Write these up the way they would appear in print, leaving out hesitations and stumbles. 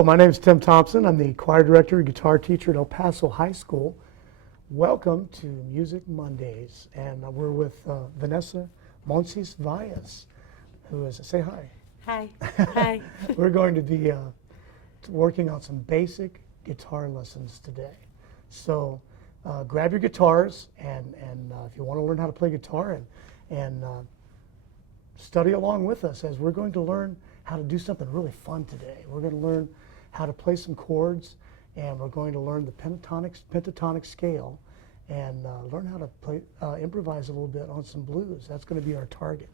Hello, my name is Tim Thompson. I'm the choir director and guitar teacher at El Paso High School. Welcome to Music Mondays, and we're with Vanessa Monsis Valles, who is, say hi. Hi. Hi. We're going to be working on some basic guitar lessons today. So grab your guitars, and if you want to learn how to play guitar, and study along with us as we're going to learn how to do something really fun today. We're going to learn how to play some chords, and we're going to learn the pentatonic scale, and learn how to play, improvise a little bit on some blues. That's going to be our target.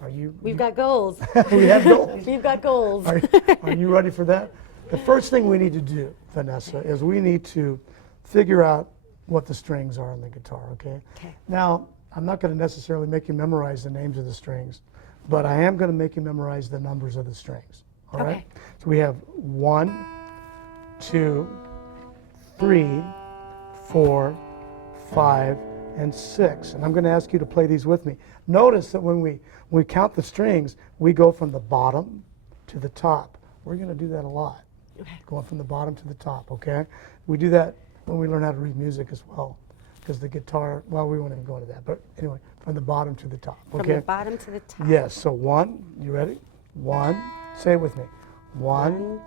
Are you? We've got goals. We have goals. We've got goals. Are you ready for that? The first thing we need to do, Vanessa, is we need to figure out what the strings are on the guitar, okay? Okay. Now, I'm not going to necessarily make you memorize the names of the strings, but I am going to make you memorize the numbers of the strings, all right? Okay. So we have 1, 2, 3, 4, 5, and 6. And I'm going to ask you to play these with me. Notice that when we count the strings, we go from the bottom to the top. We're going to do that a lot, going from the bottom to the top, okay? We do that when we learn how to read music as well, because the guitar, well, we won't even go into that, but anyway, from the bottom to the top, okay? From the bottom to the top. Yes, so 1, you ready? 1, say it with me. 1,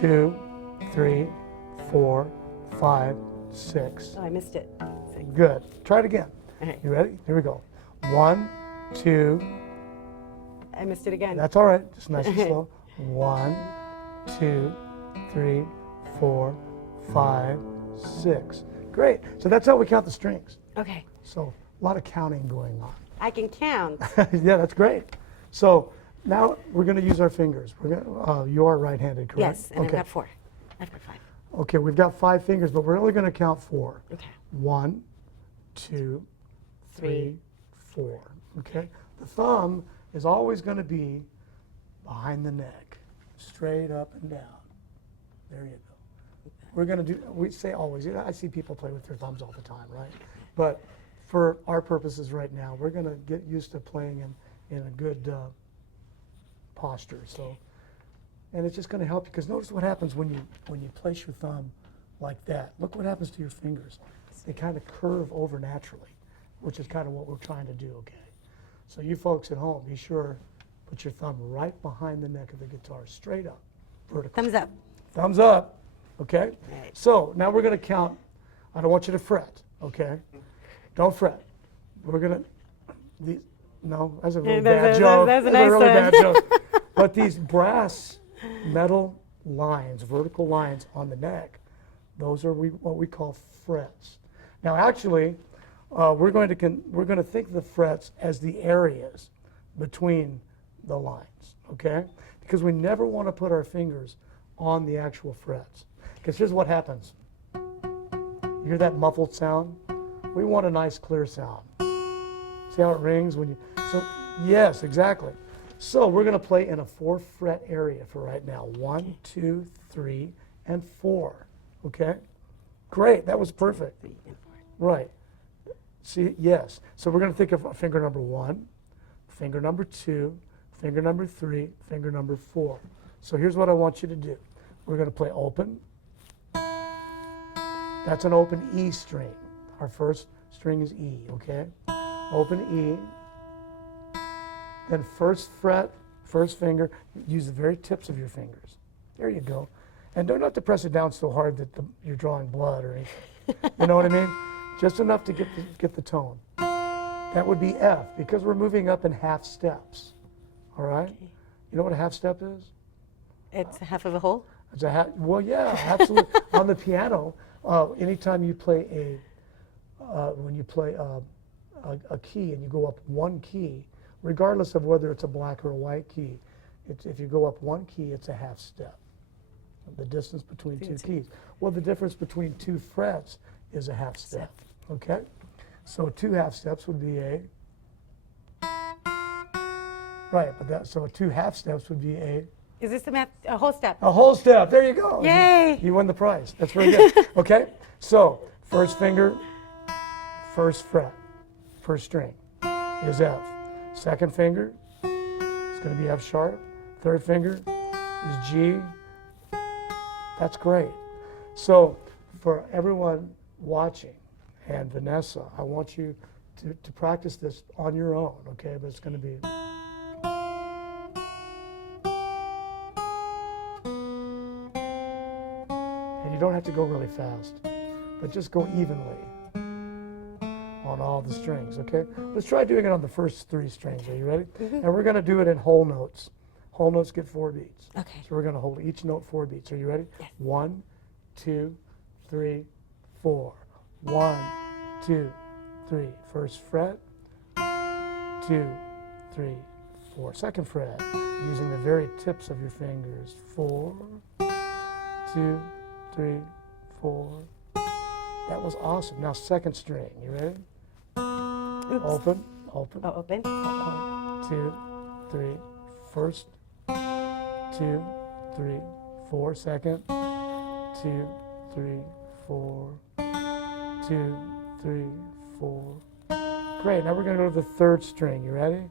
2, 3, 4, 5, 6. Oh, I missed it. 6. Good. Try it again. Okay. You ready? Here we go. 1, 2. I missed it again. That's all right. Just nice and slow. 1, 2, 3, 4, 5, 6. Great. So that's how we count the strings. Okay. So a lot of counting going on. I can count. Yeah, that's great. So now we're going to use our fingers. We're going you are right-handed, correct? Yes, and okay. I've got 4. I've got 5. Okay, we've got 5 fingers, but we're only going to count 4. Okay. 1, 2, 3, 4. Okay? The thumb is always going to be behind the neck, straight up and down. There you go. We're going to do, we say always, you know, I see people play with their thumbs all the time, right? But for our purposes right now, we're going to get used to playing in a good posture. So, and it's just going to help you, because notice what happens when you place your thumb like that. Look what happens to your fingers. They kind of curve over naturally, which is kind of what we're trying to do, okay? So you folks at home, be sure put your thumb right behind the neck of the guitar, straight up, vertical. Thumbs up. Thumbs up, okay? Right. So now we're going to count. I don't want you to fret, okay? Don't fret. We're going to, no, that's a really bad joke. That's a That's nice a really one. bad joke. But these brass metal lines, vertical lines on the neck, those are what we call frets. Now actually, we're going to think of the frets as the areas between the lines, okay? Because we never want to put our fingers on the actual frets. Because here's what happens. You hear that muffled sound? We want a nice clear sound. See how it rings when you, so yes, exactly. So we're going to play in a 4-fret area for right now. 1, 2, 3, and 4, okay? Great, that was perfect. 3 and 4. Right. See, yes. So we're going to think of finger number 1, finger number 2, finger number 3, finger number 4. So here's what I want you to do. We're going to play open. That's an open E string. Our first string is E, okay? Open E. Then first fret, first finger, use the very tips of your fingers. There you go. And don't have to press it down so hard that you're drawing blood or anything. You know what I mean? Just enough to get the tone. That would be F, because we're moving up in half steps. All right? Okay. You know what a half step is? It's half of a whole? It's a half, well, yeah, absolutely. On the piano, anytime you play when you play a key and you go up 1 key, regardless of whether it's a black or a white key, if you go up 1 key, it's a half step. The distance between 2 keys. Well, the difference between 2 frets is a half step, okay? So 2 half steps would be a, right, but so 2 half steps would be a, Is this a whole step? a whole step. There you go. Yay! You won the prize. That's very good. Okay, so first finger, first fret, first string is F. Second finger is going to be F sharp. Third finger is G. That's great. So for everyone watching and Vanessa, I want you to practice this on your own, okay? But it's going to be... And you don't have to go really fast, but just go evenly on all the strings, okay? Let's try doing it on the first 3 strings. Are you ready? And we're going to do it in whole notes. Whole notes get 4 beats. Okay. So we're going to hold each note 4 beats. Are you ready? Yes. 1, 2, 3, 4. 1, 2, 3. First fret. 2, 3, 4. Second fret. Using the very tips of your fingers. 4, 2, 3, 4. That was awesome. Now second string. You ready? Oops. Open. Open. Oh, open. 1, 2, 3. First. 2, 3, 4. Second. 2, 3, 4. 2, 3, 4. Great. Now we're going to go to the third string. You ready?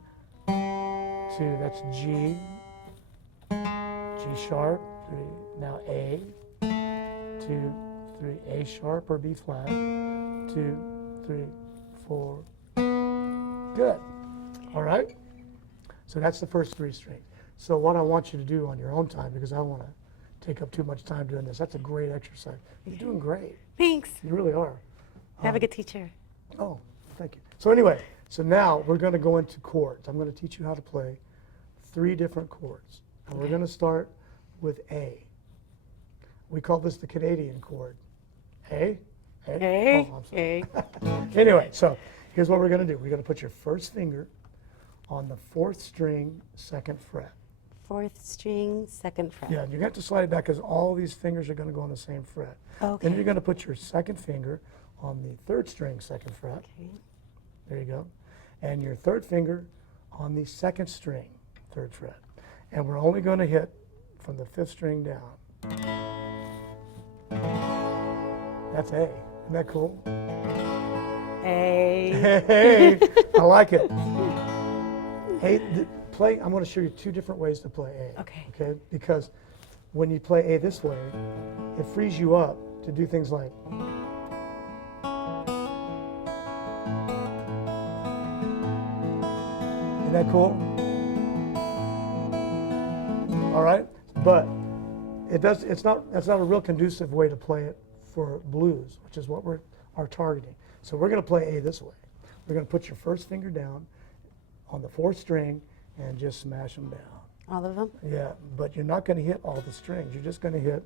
2. That's G. G sharp. 3. Now A. 2, 3. A sharp or B flat. 2, 3, 4. Good. All right. So that's the first 3 strings. So what I want you to do on your own time, because I don't want to take up too much time doing this. That's a great exercise. You're doing great. Thanks. You really are. Have a good teacher. Oh, thank you. So anyway, so now we're going to go into chords. I'm going to teach you how to play 3 different chords. And we're going to start with A. We call this the Canadian chord. A? A? A. Oh, I'm sorry. A. Anyway, so here's what we're going to do. We're going to put your first finger on the 4th string, 2nd fret. 4th string, 2nd fret. Yeah, and you're going to have to slide it back because all these fingers are going to go on the same fret. Okay. Then you're going to put your 2nd finger on the 3rd string, 2nd fret. Okay. There you go. And your 3rd finger on the 2nd string, 3rd fret. And we're only going to hit from the 5th string down. That's A. Isn't that cool? A. Hey, I like it. Hey, play. I'm going to show you 2 different ways to play A. Okay. Okay? Because when you play A this way, it frees you up to do things like. Isn't that cool? All right, but that's not a real conducive way to play it for blues, which is what are targeting. So we're going to play A this way. We're going to put your first finger down on the 4th string and just smash them down. All of them? Yeah, but you're not going to hit all the strings. You're just going to hit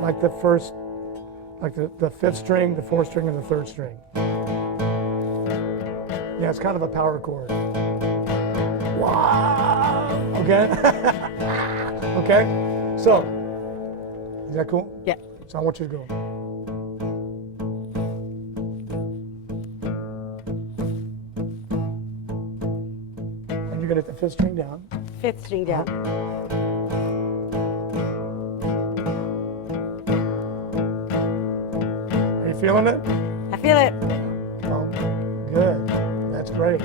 like the first, like the 5th string, the 4th string, and the 3rd string. Yeah, it's kind of a power chord. Wow. Okay. Okay. So, is that cool? Yeah. So I want you to go. And you're going to hit the 5th string down. 5th string down. Are you feeling it? I feel it. Oh, good. That's great.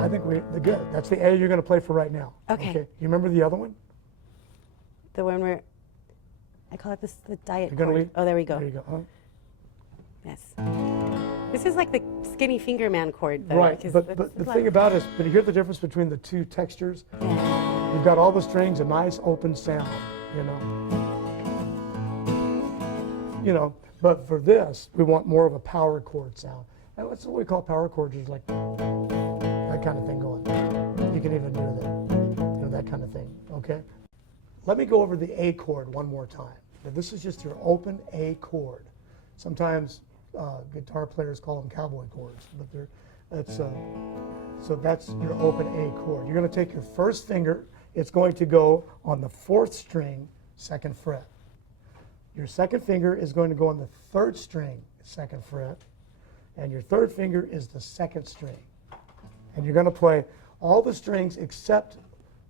I think good. That's the A you're going to play for right now. Okay. You remember the other one? The one where I call it the diet You're gonna chord. leave? Oh, there we go. There you go. Huh? Yes. This is like the skinny finger man chord, though. Right, 'cause but that's the like- thing about it is, but you hear the difference between the 2 textures? Yeah. You've got all the strings, a nice open sound, you know. You know, but for this, we want more of a power chord sound. And what's what we call power chords is like that kind of thing going. You can even do that, you know, that kind of thing, okay? Let me go over the A chord one more time. Now, this is just your open A chord. Sometimes guitar players call them cowboy chords, but so that's your open A chord. You're going to take your first finger. It's going to go on the 4th string, 2nd fret. Your 2nd finger is going to go on the 3rd string, 2nd fret, and your 3rd finger is the 2nd string. And you're going to play all the strings except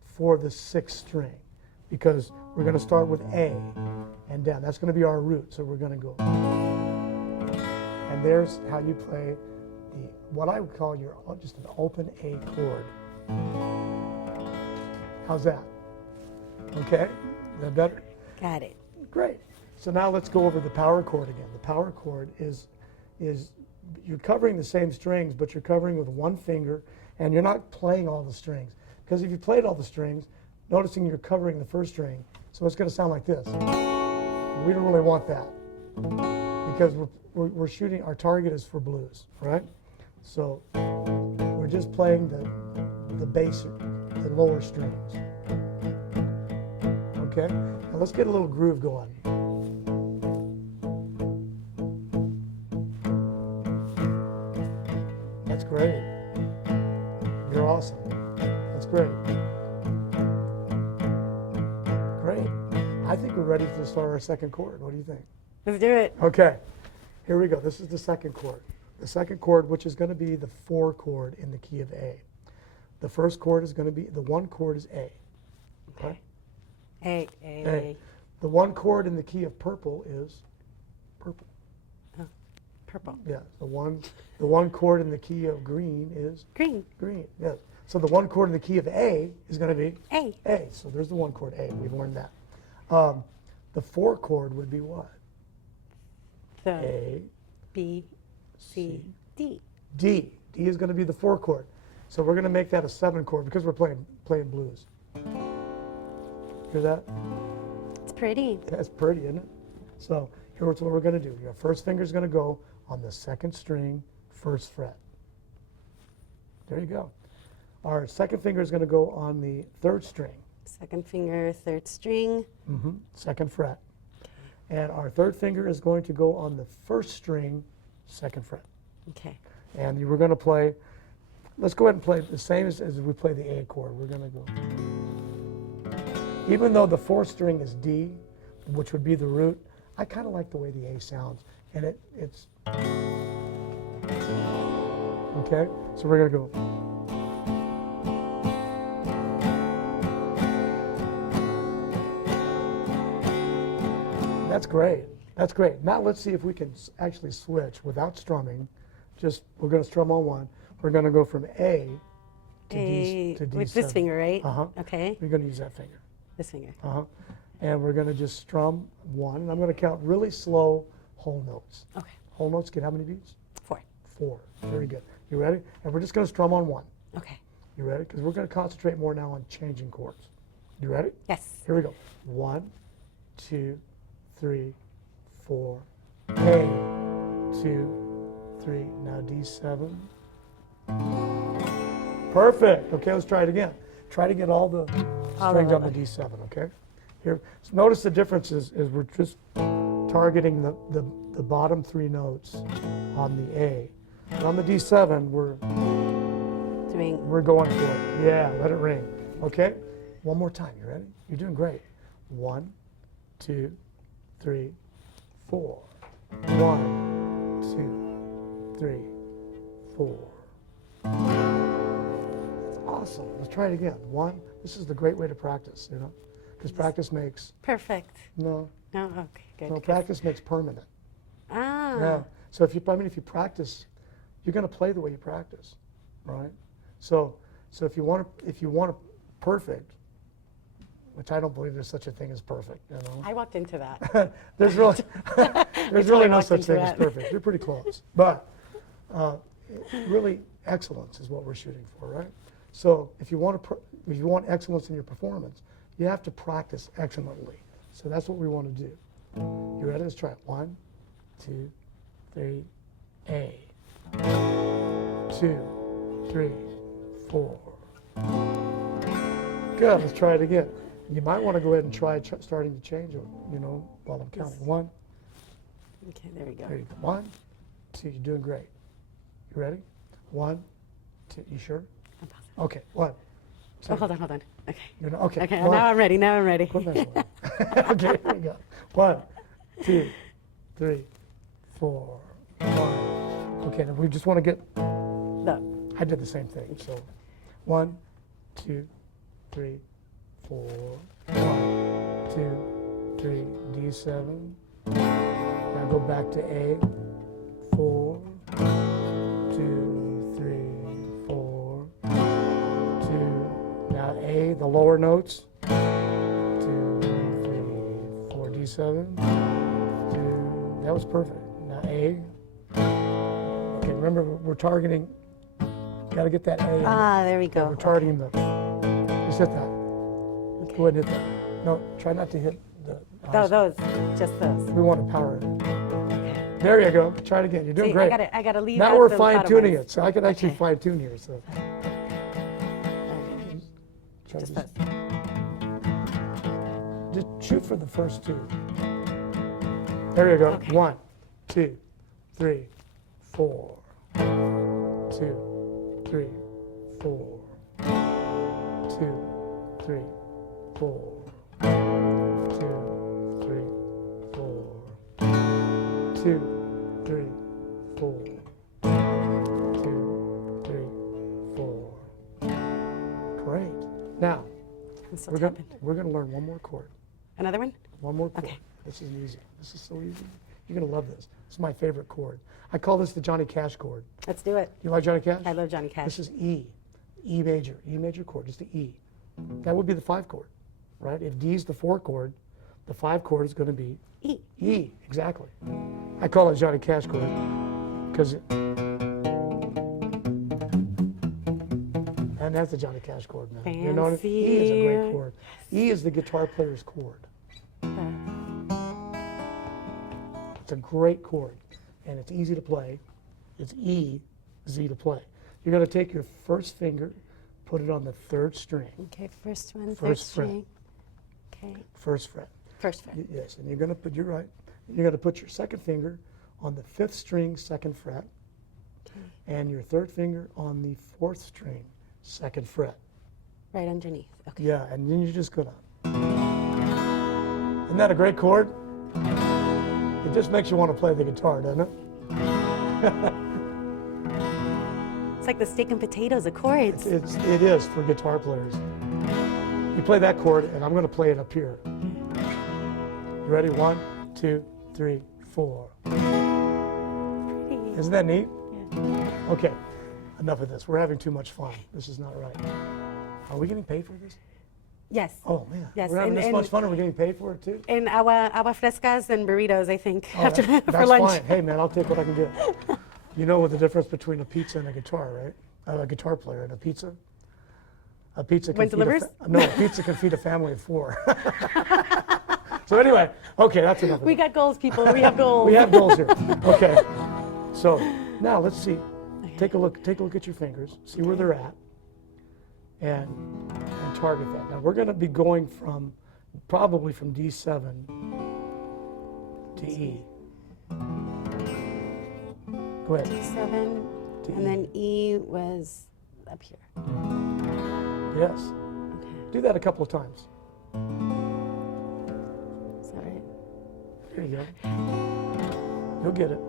for the 6th string, because we're going to start with A and down. That's going to be our root, so we're going to go. And there's how you play what I would call just an open A chord. How's that? Okay, is that better? Got it. Great. So now let's go over the power chord again. The power chord is you're covering the same strings, but you're covering with one finger, and you're not playing all the strings. Because if you played all the strings, noticing you're covering the first string, so it's going to sound like this. We don't really want that because we're shooting. Our target is for blues, right? So we're just playing the basic, the lower strings. Okay. Now let's get a little groove going. That's great. You're awesome. That's great. Great. I think we're ready to start our second chord. What do you think? Let's do it. Okay. Here we go. This is the second chord. The second chord, which is going to be the 4 chord in the key of A. The first chord is going to be, the 1 chord is A. Okay? A. The 1 chord in the key of purple is purple. Oh, purple. Yeah. The one chord in the key of green is Green. green. Yes. So the 1 chord in the key of A is going to be A. A. So there's the 1 chord A. We've learned that. The 4 chord would be what? The A, B, C, D. D. D is going to be the 4 chord. So we're going to make that a 7 chord because we're playing blues. Hear that? It's pretty. That's pretty, isn't it? So here's what we're going to do. Your first finger is going to go on the 2nd string, 1st fret. There you go. Our second finger is going to go on the 3rd string. Second finger, 3rd string. 2nd fret. And our 3rd finger is going to go on the 1st string, 2nd fret. Okay. And we're going to play, let's go ahead and play the same as we play the A chord. We're going to go. Even though the 4th string is D, which would be the root, I kind of like the way the A sounds. And it's, okay? So we're going to go. That's great. That's great. Now let's see if we can actually switch without strumming. Just, we're going to strum on 1. We're going to go from A to D to D7. With this finger, right? Uh-huh. Okay. We're going to use that finger. This finger. Uh-huh. And we're going to just strum 1. And I'm going to count really slow whole notes. Okay. Whole notes get how many beats? 4. 4. Very good. You ready? And we're just going to strum on 1. Okay. You ready? Because we're going to concentrate more now on changing chords. You ready? Yes. Here we go. 1, 2, 3, 4. A, 2, 3. Now D7. Perfect. Okay, let's try it again. Try to get all the strings on the D7, okay? Here, so notice the difference is we're just targeting the bottom 3 notes on the A. And on the D7, we're going for it. Yeah, let it ring. Okay? One more time. You ready? You're doing great. 1, 2, 3, 4. 1, 2, 3, 4. That's awesome. Let's try it again. 1. This is the great way to practice, you know, because practice makes Perfect. no Okay, good. no practice makes permanent. Ah. Yeah. So if you practice, you're going to play the way you practice, right? So if you want perfect, which I don't believe there's such a thing as perfect, you know. I walked into that. There's really no walked such into thing as that. perfect. You're pretty close, but really excellence is what we're shooting for, right? So if you want excellence in your performance, you have to practice excellently. So that's what we want to do. You ready? Let's try it. 1, 2, 3, A. 2, 3, 4. Good. Let's try it again. You might want to go ahead and try starting to change it, you know, while I'm counting. 1. Okay, there we go. There you go. 1, 2. You're doing great. You ready? 1, 2. You sure? I'm positive. Okay. 1. Oh, hold on. Okay. You're not, okay. Okay, 1. now I'm ready. Quit messing with me. Okay, here we go. 1, 2, 3, 4, 1. Okay, now we just want to get. No. I did the same thing. So 1, 2, 3, 4. 1, 2, 3. D7. Now go back to A. 4, 2, 3, 4. 2. Now A, the lower notes. 2, D7. That was perfect. Now A. Okay, remember we're targeting. Got to get that A. Ah, there we Yeah, go. we're targeting the. Just hit that. Okay. Go ahead and hit that. No, try not to hit the. Oh, those, just those. We want to power it. Okay. There you go. Try it again. You're doing See, great. I gotta leave. Now out we're the fine bottom tuning ones. it, so I can actually Okay. fine tune here. So. Try Just just- those. Just shoot for the first two. There you go. Okay. 1, 2, 3, 4. 2, 3, 4. 2, 3, 4. 2, 3, 4. 2, 3, 4. 2, 3, 4. Great. Now, I'm still we're tapping. going to learn one more chord. Another one? One more chord. Okay. This is easy. This is so easy. You're going to love this. This is my favorite chord. I call this the Johnny Cash chord. Let's do it. You like Johnny Cash? I love Johnny Cash. This is E. E major chord, just the E. That would be the 5 chord, right? If D is the 4 chord, the 5 chord is going to be E. E, exactly. I call it Johnny Cash chord because and that's the Johnny Cash chord, man. You know what I mean? E is a great chord. E is the guitar player's chord. It's a great chord, and it's easy to play. It's E, Z to play. You're going to take your first finger, put it on the 3rd string, Okay, first one, third First fret. string. Okay, 1st fret. first fret. Yes, and you're going to put, you're right, you're going to put your 2nd finger on the 5th string, 2nd fret, Okay. and your 3rd finger on the 4th string, 2nd fret. Right underneath. Okay. Yeah, and then you're just going to. Isn't that a great chord? It just makes you want to play the guitar, doesn't it? It's like the steak and potatoes of chords. It is for guitar players. You play that chord, and I'm going to play it up here. You ready? 1, 2, 3, 4. Pretty. Isn't that neat? Yeah. Okay, enough of this. We're having too much fun. This is not right. Are we getting paid for this? Yes. Oh man, Yes, we're having and- this much fun, and we're getting paid for it too. And agua frescas and burritos, I think, Oh, after that's for lunch. fine. Hey man, I'll take what I can get. You know what the difference between a pizza and a guitar, right? A guitar player and a pizza. A pizza can When feed delivers? a pizza can feed a family of 4. So anyway, okay, that's enough. Of We that. got goals, people. We have goals. We have goals here. Okay. So now let's see. Take a look at your fingers. See where they're at, and target that. Now we're going to be going from probably from D7 to E. Go ahead. D7, To and then E was up here. Yes. Okay. Do that a couple of times. Is that right? There you go. You'll get it.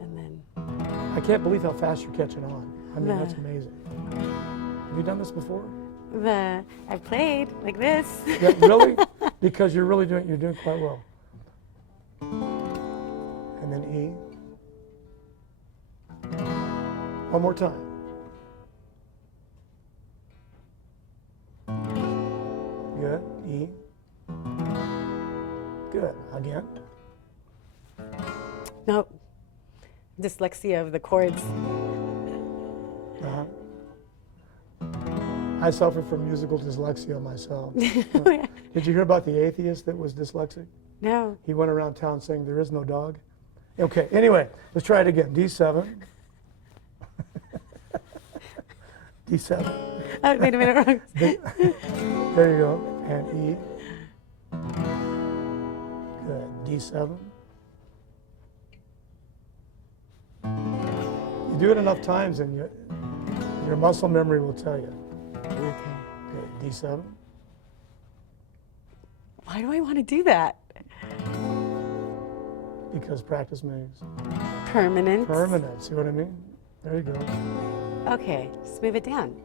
And then I can't believe how fast you're catching on. I mean, that's Yeah. amazing. Have you done this before? I've played like this. Yeah, really? Because you're doing quite well. And then E. One more time. Good. E. Good. Again. Nope. Dyslexia of the chords. Uh-huh. I suffer from musical dyslexia myself. Did you hear about the atheist that was dyslexic? No. He went around town saying there is no dog. Okay, anyway, let's try it again. D7. D7. Oh, wait a minute, wrong. There you go. And E. Good. D7. You do it enough times and your muscle memory will tell you. Okay. Okay, D7. Why do I want to do that? Because practice makes Permanent. permanent. See what I mean? There you go. Okay, just move it down.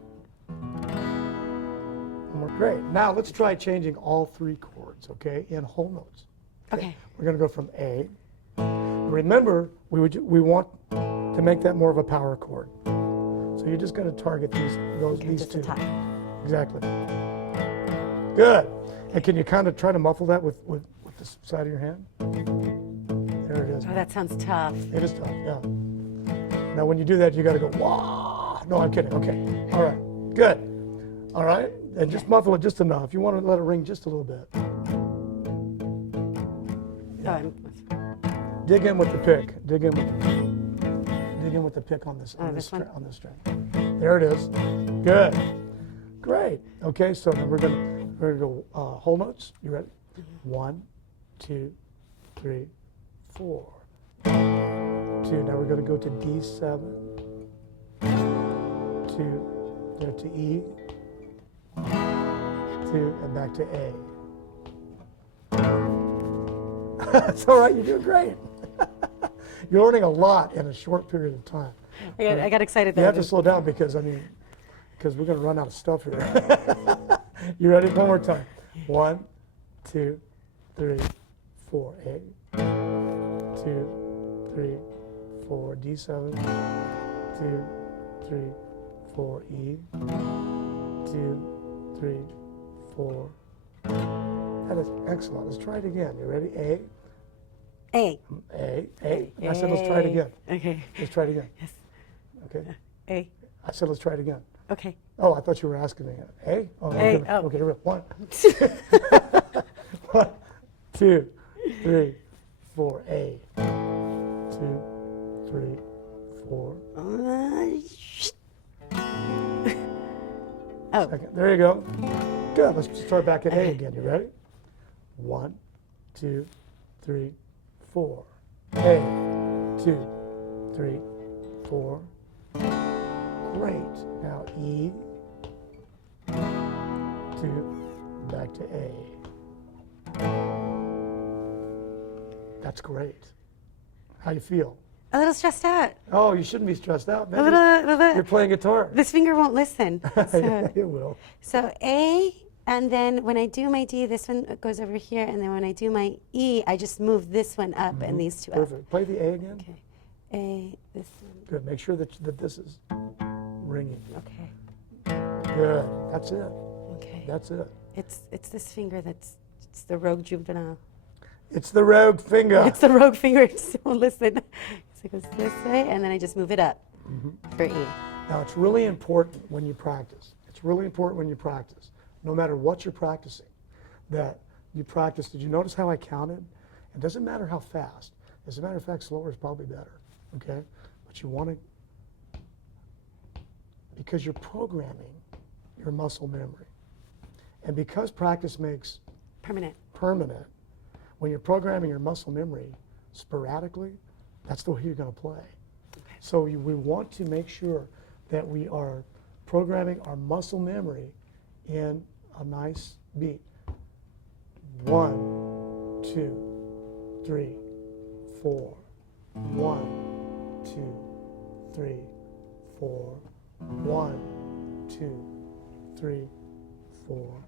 Great. Now let's try changing all 3 chords, okay, in whole notes. Okay. We're going to go from A. Remember, we want to make that more of a power chord. So you're just going to target these Just the two. top. Exactly. Good. And can you kind of try to muffle that with the this side of your hand. There it is. Oh, that sounds tough. It is tough, yeah. Now when you do that, you got to go, wah. No, I'm kidding. Okay. All right. Good. All right. And just muffle it just enough. You want to let it ring just a little bit. Oh, I'm, Dig in with the pick. Dig in with the pick on this this one? on this string. There it is. Good. Great. Okay, so then we're gonna go whole notes. You ready? 1, 2, 3, 4. 2. Now we're gonna go to D7. 2. Go to E. 2 and back to A. That's all right. You're doing great. You're learning a lot in a short period of time. I got excited You there. have to slow down because we're going to run out of stuff here. You ready? One more time. 1, 2, 3, 4. A. 2, 3, 4. D7. 2, 3, 4. E. 2, 3, 4. That is excellent. Let's try it again. You ready? A. A. A. A. I said let's try it again. Okay. Let's try it again. Yes. Okay. A. I said let's try it again. Okay. Oh, I thought you were asking me. A? Oh, A, okay. oh. Okay, real. 1, 1, 2, 3, 4. A. 2, 3, 4. Oh. Okay, there you go. Good. Let's start back at A again. You ready? 1, 2, 3, 4. A. 2, 3, 4. Great. Now E. 2. Back to A. That's great. How you feel? A little stressed out. Oh, you shouldn't be stressed out, A man. little. You're playing guitar. This finger won't listen. Yeah, So, it will. so A, and then when I do my D, this one goes over here, and then when I do my E, I just move this one up and these two up. Perfect. Play the A again. Okay. A, this one. Good. Make sure that this is ringing. Okay. Good. That's it. Okay. That's it. It's this finger it's the rogue juvenile. It's the rogue finger. It's the rogue finger. It just won't listen. So it goes this way, and then I just move it up for E. Now, it's really important when you practice. It's really important when you practice, no matter what you're practicing, that you practice. Did you notice how I counted? It doesn't matter how fast. As a matter of fact, slower is probably better, okay? But you want to, because you're programming your muscle memory. And because practice makes Permanent. permanent, when you're programming your muscle memory sporadically, that's the way you're going to play. So we want to make sure that we are programming our muscle memory in a nice beat. 1, 2, 3, 4. 1, 2, 3, 4. 1, 2, 3, 4.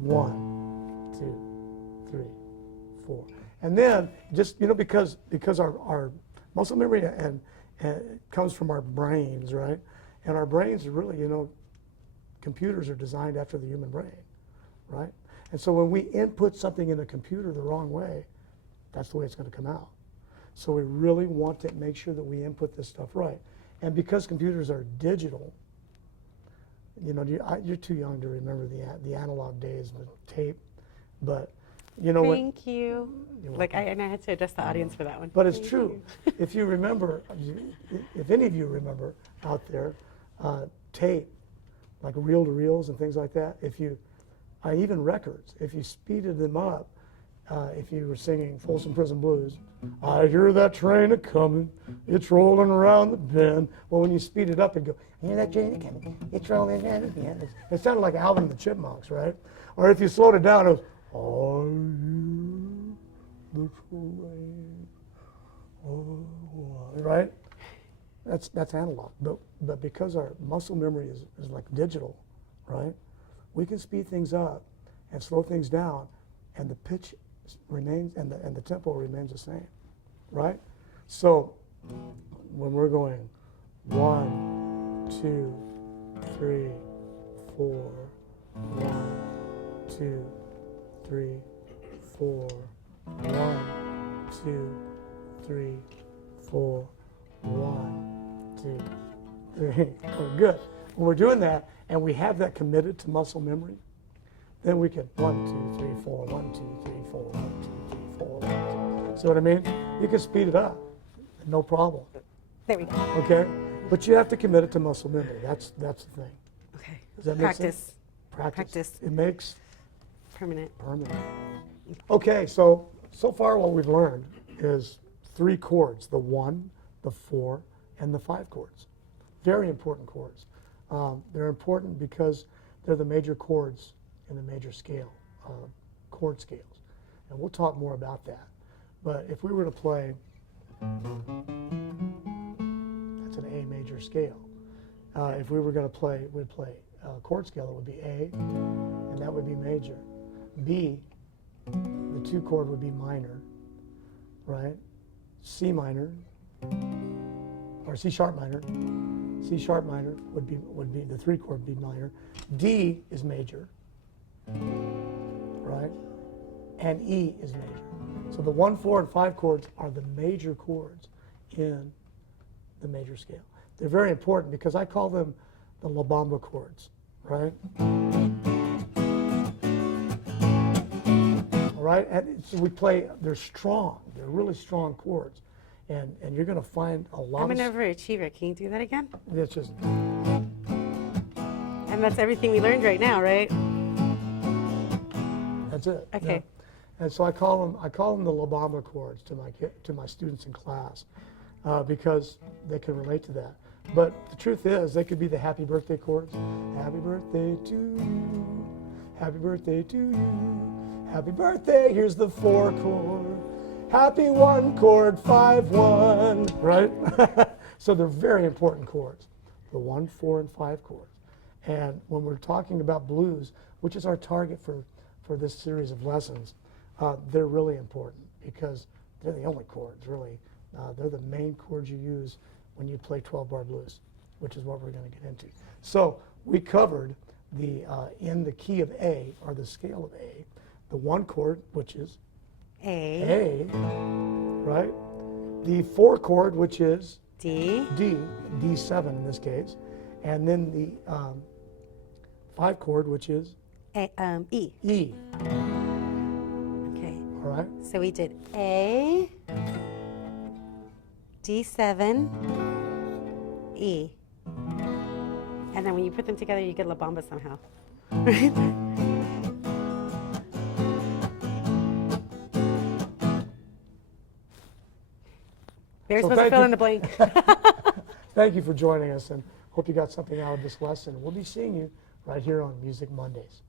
1, 2, 3, 4. And then just, because our muscle memory and comes from our brains, right? And our brains are really, computers are designed after the human brain, right? And so when we input something in a computer the wrong way, that's the way it's going to come out. So we really want to make sure that we input this stuff right. And because computers are digital, you're too young to remember the analog days with tape, but Thank you. You're Like I had to address the audience for that one. But it's Thank true. you. If you remember, if any of you remember out there, tape, like reel-to-reels and things like that, even records, if you speeded them up, if you were singing Folsom Prison Blues, I hear that train a-coming, it's rolling around the bend. Well, when you speed it up and go, I hear that train a-coming, it's rolling around the bend. It sounded like Alvin and the Chipmunks, right? Or if you slowed it down, it was, I hear the train, right? That's analog. But because our muscle memory is like digital, right? We can speed things up and slow things down, and the pitch remains and the tempo remains the same, right? So when we're going 1, 2, 3, 4, 1, 2, 3, 4, 1, 2, 3, 4. 1, 2, 3. Good. When we're doing that and we have that committed to muscle memory, then we can 1, 2, 3, 4, 1, 2, 3, 4, 1, 2, 3, 4, 1, 2. See what I mean? You can speed it up, no problem. There we go. Okay? But you have to commit it to muscle memory. That's the thing. Okay. Does that make Practice. sense? Practice. Practice. It makes Permanent. permanent. Okay, so far what we've learned is 3 chords, the 1, the 4, and the 5 chords. Very important chords. They're important because they're the major chords in the major scale, chord scales. And we'll talk more about that. But if we were to play, that's an A major scale. If we were going to play, we'd play a chord scale, it would be A, and that would be major. B, the 2 chord would be minor, right? C minor, or C sharp minor. C sharp minor would be the 3 chord would be minor. D is major, right? And E is major. So the 1, 4, and 5 chords are the major chords in the major scale. They're very important because I call them the La Bamba chords, right? All right, and so we play. They're strong. They're really strong chords, and you're going to find a lot. I'm an overachiever. Can you do that again? It's just. And that's everything we learned right now, right? That's it. Okay. Yeah. And so I call them the La Bamba chords to my students in class because they can relate to that. But the truth is, they could be the happy birthday chords. Happy birthday to you. Happy birthday to you. Happy birthday. Here's the 4 chord. Happy 1 chord, 5, 1. Right? So they're very important chords. The 1, 4, and 5 chords. And when we're talking about blues, which is our target for this series of lessons, they're really important because they're the only chords, really. They're the main chords you use when you play 12-bar blues, which is what we're going to get into. So we covered the in the key of A, or the scale of A, the 1 chord, which is A, right? The 4 chord, which is D, D7 in this case, and then the 5 chord, which is E. E. Okay. All right. So we did A, D7, E. And then when you put them together, you get La Bamba somehow. Right? They're So supposed to thank fill you. in the blank. Thank you for joining us, and hope you got something out of this lesson. We'll be seeing you right here on Music Mondays.